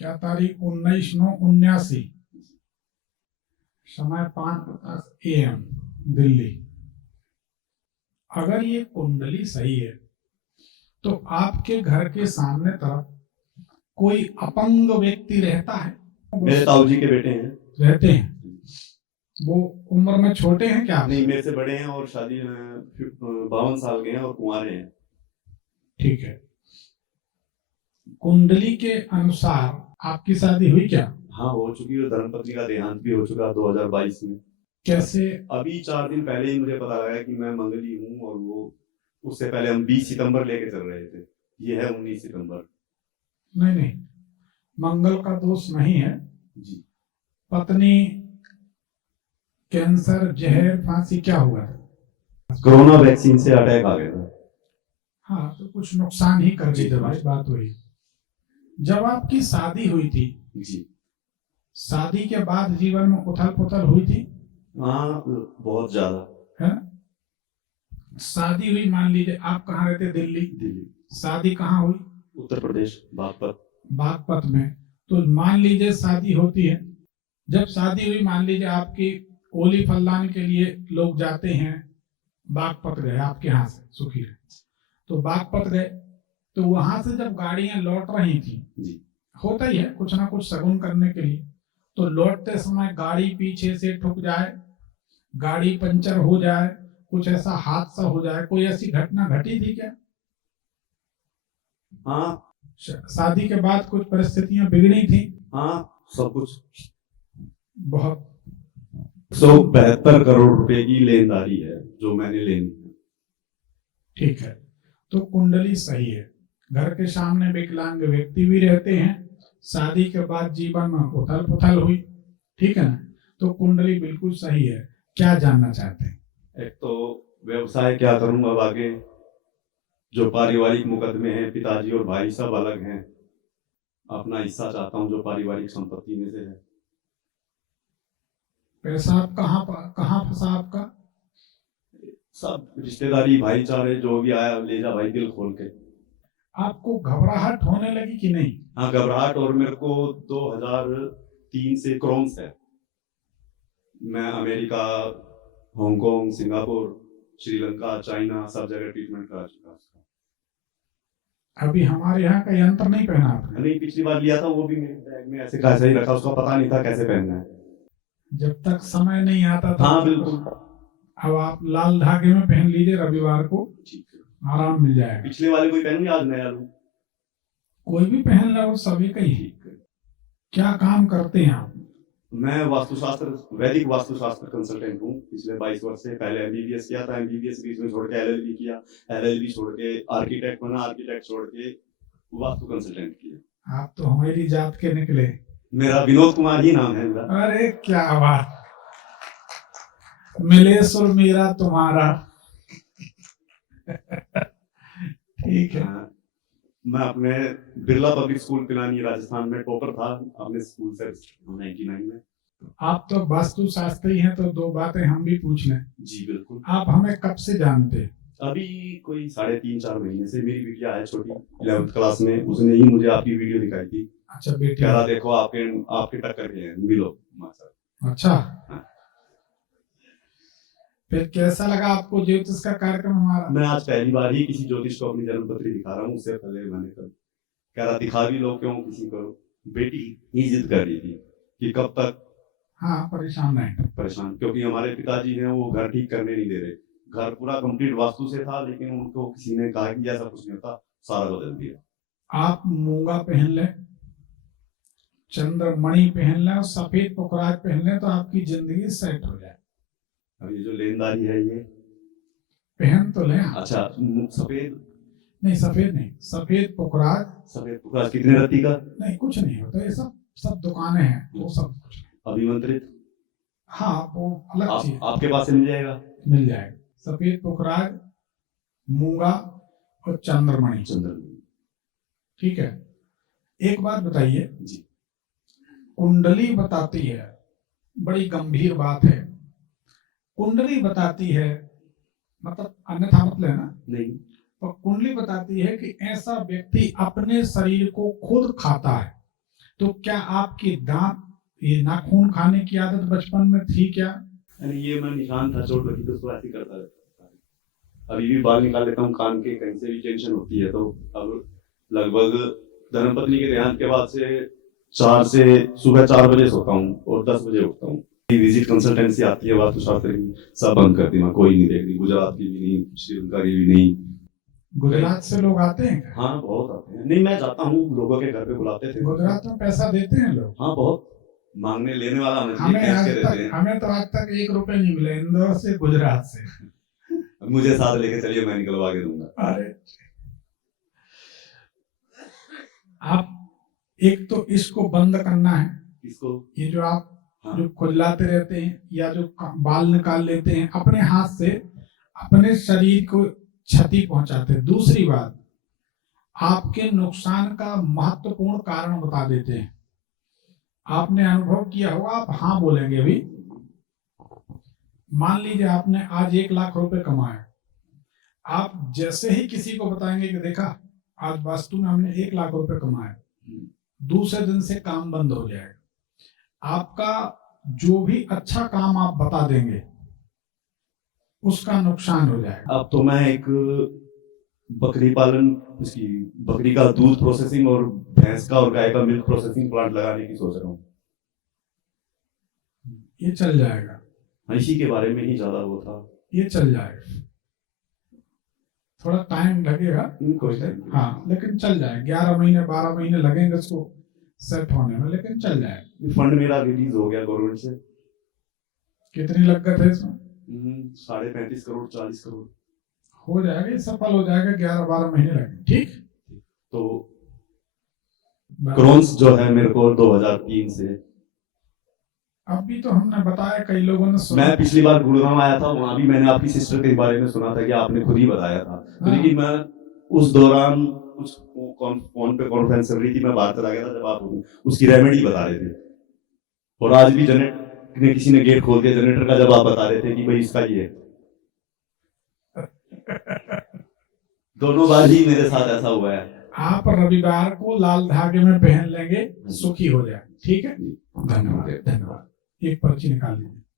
क्या तारीख 19/9/79, समय 5:50 AM, दिल्ली। अगर ये कुंडली सही है तो आपके घर के सामने तरफ कोई अपंग व्यक्ति रहता है? मेरे ताऊजी के बेटे हैं। रहते हैं। वो उम्र में छोटे हैं क्या? नहीं, मेरे से बड़े हैं और शादी 52 साल के हैं और कुंवारे हैं। ठीक है। कुंडली के अनुसार आपकी शादी हुई क्या? हाँ, हो चुकी है। धर्मपत्नी का देहांत भी हो चुका 2022 में। कैसे? अभी 4 दिन पहले ही मुझे पता लगा कि मैं मंगली हूँ, और वो उससे पहले हम 20 सितंबर लेके चल रहे थे। ये है 19 सितंबर। नहीं, मंगल का दोष नहीं है जी। पत्नी कैंसर, जहर, फांसी क्या हुआ था? कोरोना वैक्सीन से अटैक आ गया था। हाँ, तो कुछ नुकसान ही कर दी दवाई। बात हुई जब आपकी शादी हुई थी जी, शादी के बाद जीवन में उथल पुथल हुई थी? हाँ, बहुत ज्यादा है ना? शादी हुई, मान लीजिए आप कहाँ रहते? दिल्ली। दिल्ली। शादी कहाँ हुई? उत्तर प्रदेश, बागपत। बागपत में। तो मान लीजिए शादी होती है, जब शादी हुई मान लीजिए आपकी ओली फल्लान के लिए लोग जाते हैं, बागपत गए आपके यहाँ से, सुखी रहे, तो बागपत गए, तो वहां से जब गाड़ियां लौट रही थी जी, होता ही है कुछ ना कुछ शगुन करने के लिए, तो लौटते समय गाड़ी पीछे से ठुक जाए, गाड़ी पंचर हो जाए, कुछ ऐसा हादसा हो जाए, कोई ऐसी घटना घटी थी क्या? हाँ। शादी के बाद कुछ परिस्थितियां बिगड़ी थी? हाँ, सब कुछ। बहुत 172 करोड़ रुपए की लेनदारी है जो मैंने लेनी है। ठीक है। तो कुंडली सही है, घर के सामने विकलांग व्यक्ति भी रहते हैं, शादी के बाद जीवन में उथल पुथल हुई, ठीक है ना? तो कुंडली बिल्कुल सही है। क्या जानना चाहते हैं? एक तो व्यवसाय क्या करूं अब आगे, जो पारिवारिक मुकदमे हैं, पिताजी और भाई सब अलग हैं, अपना हिस्सा चाहता हूं जो पारिवारिक संपत्ति में से है। पैसा आप कहाँ फंसा आपका? सब रिश्तेदारी, भाईचारे, जो भी आया ले जा भाई, दिल खोल के। आपको घबराहट होने लगी कि नहीं? हाँ, घबराहट, और मेरे को 2003 से क्रॉन्स है। मैं America, Hong Kong, Singapore, Sri Lanka, China, सब जगह ट्रीटमेंट करा चुका। अभी हमारे यहाँ का यंत्र नहीं पहना आपने? नहीं, पिछली बार लिया था, वो भी मेरे बैग में ऐसे कैसे ही रखा, उसका पता नहीं था कैसे पहनना है। जब तक समय नहीं आता था। हाँ, बिल्कुल। अब आप लाल धागे में पहन लीजिए, रविवार को ठीक है, आराम मिल जाएगा। पिछले वाले कोई पहनूंगी, आज नया लूं। कोई भी पहन लो, सभी का ही। क्या काम करते हैं आप? मैं वास्तुशास्त्र, वैदिक वास्तुशास्त्र कंसल्टेंट हूँ पिछले 22 वर्ष से। पहले एमबीबीएस किया था, एमबीबीएस बीच में छोड़ के एलएलबी किया, एलएलबी छोड़ के आर्किटेक्ट बना, आर्किटेक्ट छोड़ के वास्तु कंसल्टेंट किया। आप तो हमारी जात के निकले। मेरा विनोद कुमार ही नाम है मेरा। अरे क्या बात, मिलेश्वर मेरा तुम्हारा। ठीक है। मैं अपने बिरला पब्लिक स्कूल पिलानी राजस्थान में टॉपर था अपने स्कूल से 99 में। आप तो वास्तु शास्त्री हैं, तो दो बातें हम भी पूछ लें। जी बिल्कुल। आप हमें कब से जानते हैं? अभी कोई 3.5-4 महीने से। मेरी बिटिया है छोटी, 11th क्लास में, उसने ही मुझे आपकी वीडियो दिखाई थी। अच्छा बेटी, कह रहा देखो आपके टक्कर के हैं, मिलो मासा। अच्छा। हाँ। फिर कैसा लगा आपको ज्योतिष का कार्यक्रम हमारा? मैं आज पहली बार ही किसी ज्योतिष को अपनी जन्मपत्री दिखा रहा हूँ। उससे पहले मैंने कह रहा दिखा भी लो, क्यों किसी को। बेटी ही जिद कर रही थी कि कब तक। हाँ, परेशान नहीं। परेशान, क्योंकि हमारे पिताजी हैं वो घर ठीक करने नहीं दे रहे। घर पूरा कंप्लीट वास्तु से था, लेकिन उनको किसी ने कहा कि ऐसा कुछ नहीं होता, सारा बदल दिया। आप मूंगा पहन लें, चंद्रमणि पहन लें और सफेद पुखराज पहन लें, तो आपकी जिंदगी सेट हो जाए। अब ये जो लेनदारी है ये पहन तो लें। अच्छा, सफेद नहीं, सफेद नहीं, सफेद पुखराज। सफेद पुखराज कितने रत्ती का? नहीं, कुछ नहीं होता, ये सब दुकानें हैं, वो सब कुछ नहीं। अभिमंत्रित? हाँ, वो अलग चीज। आपके पास से मिल जाएगा? मिल जाएगा। सफेद पुखराज, मूंगा और चंद्रमणि। ठीक है। एक बात बताइए जी। कुंडली बताती है, बड़ी गंभीर बात है, कुंडली बताती है, मतलब अन्यथा मत लेना नहीं, तो कुंडली बताती है कि ऐसा व्यक्ति अपने शरीर को खुद खाता है। तो क्या आपकी दांत ये नाखून खाने की आदत बचपन में थी क्या? यानी ये मैं निशान था, चोट लगी तो उसको ऐसे ही करता रहता था। अभी भी बाल निकाल लेता हूँ कान के, कहीं से भी टेंशन होती है तो। अब लगभग धर्मपत्नी के देहांत के बाद से सुबह 4 बजे सोता हूँ और 10 बजे उठता हूँ। विजिट कंसल्टेंसी आती है वास्तुशास्त्र की, सब बंद कर दी, मैं कोई नहीं देख रही, गुजरात की भी नहीं, श्रीलंका की भी नहीं। गुजरात से लोग आते हैं क्या? हाँ बहुत आते हैं। नहीं मैं जाता हूँ, लोगों के घर पे बुलाते थे। गुजरात में पैसा देते हैं लोग? हाँ बहुत, मांगने लेने वाला होना चाहिए, कैश के देते हैं। हमें तो आज तक 1 रुपए नहीं मिले इंदौर से गुजरात से। मुझे साथ लेके चलिए, मैं निकलवा के दूंगा। अरे आप एक तो इसको बंद करना है, इसको ये जो आप हाँ। जो खुजलाते रहते हैं या जो बाल निकाल लेते हैं अपने हाथ से, अपने शरीर को क्षति पहुंचाते हैं। दूसरी बात, आपके नुकसान का महत्वपूर्ण कारण बता देते हैं। आपने अनुभव किया होगा, आप हाँ बोलेंगे अभी। मान लीजिए आपने आज 1 लाख रुपए कमाए, आप जैसे ही किसी को बताएंगे कि देखा आज वास्तु में हमने 1 लाख रुपए कमाए, दूसरे दिन से काम बंद हो जाएगा। आपका जो भी अच्छा काम आप बता देंगे उसका नुकसान हो जाएगा। अब तो मैं एक बकरी पालन, उसकी बकरी का दूध प्रोसेसिंग और भैंस का और गाय का मिल्क प्रोसेसिंग प्लांट लगाने की सोच रहा हूँ। ये चल जाएगा, इसी के बारे में ही ज्यादा वो था। ये चल जाएगा, थोड़ा टाइम लगेगा कोई टाइम हाँ, लेकिन चल जाएगा। 11 महीने 12 महीने लगेंगे इसको सेट होने में, लेकिन चल जाएगा। फंड मेरा रिलीज हो गया गवर्नमेंट से। कितनी लागत है इसमें? 35.5 करोड़ 40 करोड़ हो जाएगा, ये सफल हो जाएगा। 11-12 महीने लगेंगे। ठीक, तो क्रॉन्स जो है मेरे को 2003 से। अभी तो हमने बताया, कई लोगों ने सुना। मैं पिछली बार गुड़गांव आया था, वहां भी मैंने आपकी सिस्टर के बारे में सुना था कि आपने खुद ही बताया था। तो लेकिन मैं उस दौरान कुछ फोन पे कॉन्फ्रेंस चल रही थी, मैं बाहर चला गया था जब आप उसकी रेमेडी बता रहे थे। और आज भी जनरेटर ने, किसी ने गेट खोल दिया जनरेटर का, जब आप बता रहे थे कि भाई इसका ये दोनों बार ही मेरे साथ ऐसा हुआ है। आप रविवार को लाल धागे में पहन लेंगे, सुखी हो जाए। ठीक है, धन्यवाद धन्यवाद। एक पर्ची निकाल लीजिए।